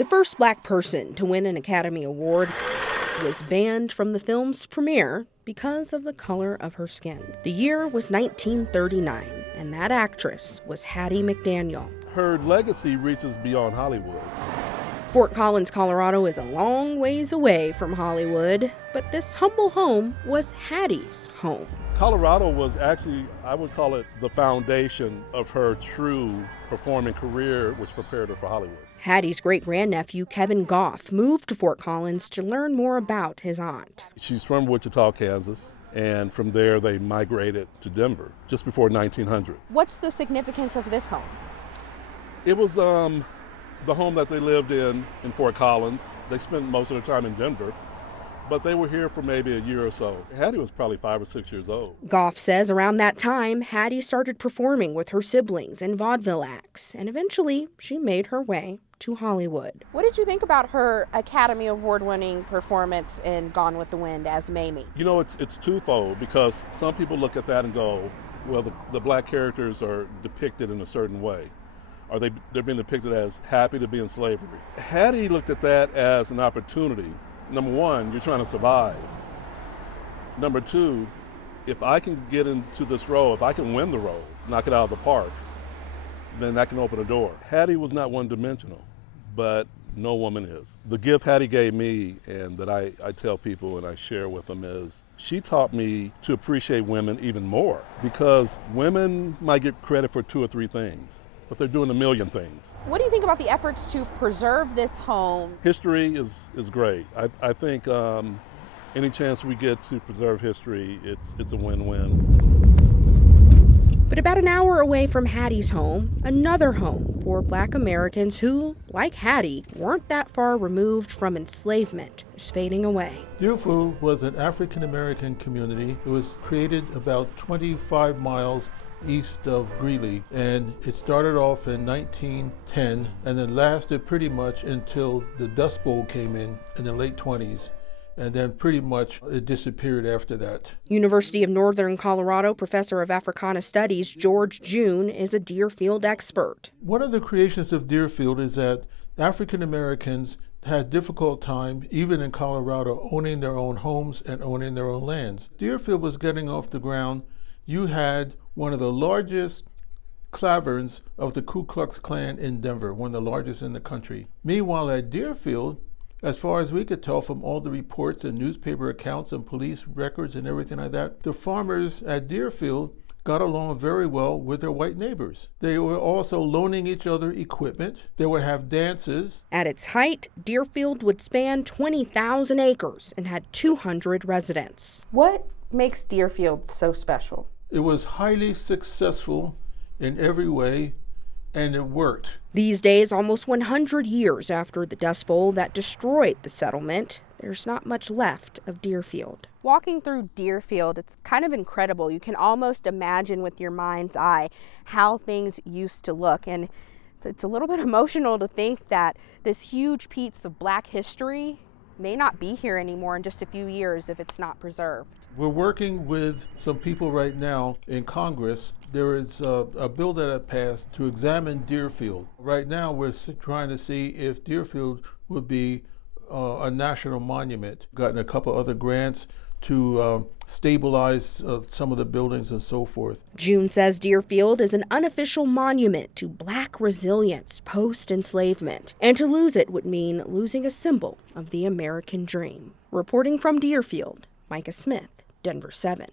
The first black person to win an Academy Award was banned from the film's premiere because of the color of her skin. The year was 1939, and that actress was Hattie McDaniels. Her legacy reaches beyond Hollywood. Fort Collins, Colorado is a long ways away from Hollywood, but this humble home was Hattie's home. Colorado was actually, I would call it, the foundation of her true performing career, which prepared her for Hollywood. Hattie's great-grandnephew, Kevin Goff, moved to Fort Collins to learn more about his aunt. She's from Wichita, Kansas, and from there they migrated to Denver just before 1900. What's the significance of this home? It was the home that they lived in Fort Collins. They spent most of their time in Denver, but they were here for maybe a year or so. Hattie was probably 5 or 6 years old. Goff says around that time, Hattie started performing with her siblings in vaudeville acts, and eventually she made her way to Hollywood. What did you think about her Academy Award-winning performance in Gone with the Wind as Mamie? You know, it's twofold, because some people look at that and go, well, the black characters are depicted in a certain way. Or they're being depicted as happy to be in slavery. Hattie looked at that as an opportunity. Number one, you're trying to survive. Number two, if I can get into this role, if I can win the role, knock it out of the park, then that can open a door. Hattie was not one-dimensional, but no woman is. The gift Hattie gave me, and that I tell people and I share with them, is she taught me to appreciate women even more, because women might get credit for 2 or 3 things, but they're doing a million things. What do you think about the efforts to preserve this home? History is great. I think any chance we get to preserve history, it's a win-win. But about an hour away from Hattie's home, another home for Black Americans who, like Hattie, weren't that far removed from enslavement is fading away. Dearfield was an African-American community. It was created about 25 miles east of Greeley, and it started off in 1910 and then lasted pretty much until the Dust Bowl came in the late 20s. And then pretty much it disappeared after that. University of Northern Colorado professor of Africana Studies George June is a Dearfield expert. One of the creations of Dearfield is that African Americans had a difficult time, even in Colorado, owning their own homes and owning their own lands. Dearfield was getting off the ground. You had one of the largest claverns of the Ku Klux Klan in Denver, one of the largest in the country. Meanwhile, at Dearfield, as far as we could tell from all the reports and newspaper accounts and police records and everything like that, the farmers at Dearfield got along very well with their white neighbors. They were also loaning each other equipment. They would have dances. At its height, Dearfield would span 20,000 acres and had 200 residents. What makes Dearfield so special? It was highly successful in every way, and it worked. These days, almost 100 years after the Dust Bowl that destroyed the settlement, there's not much left of Dearfield. Walking through Dearfield, it's kind of incredible. You can almost imagine with your mind's eye how things used to look. And it's a little bit emotional to think that this huge piece of Black history may not be here anymore in just a few years if it's not preserved. We're working with some people right now in Congress. There is a bill that had passed to examine Dearfield. Right now, we're trying to see if Dearfield would be a national monument. Gotten a couple other grants to stabilize some of the buildings and so forth. June says Dearfield is an unofficial monument to Black resilience post-enslavement, and to lose it would mean losing a symbol of the American dream. Reporting from Dearfield, Micah Smith, Denver 7.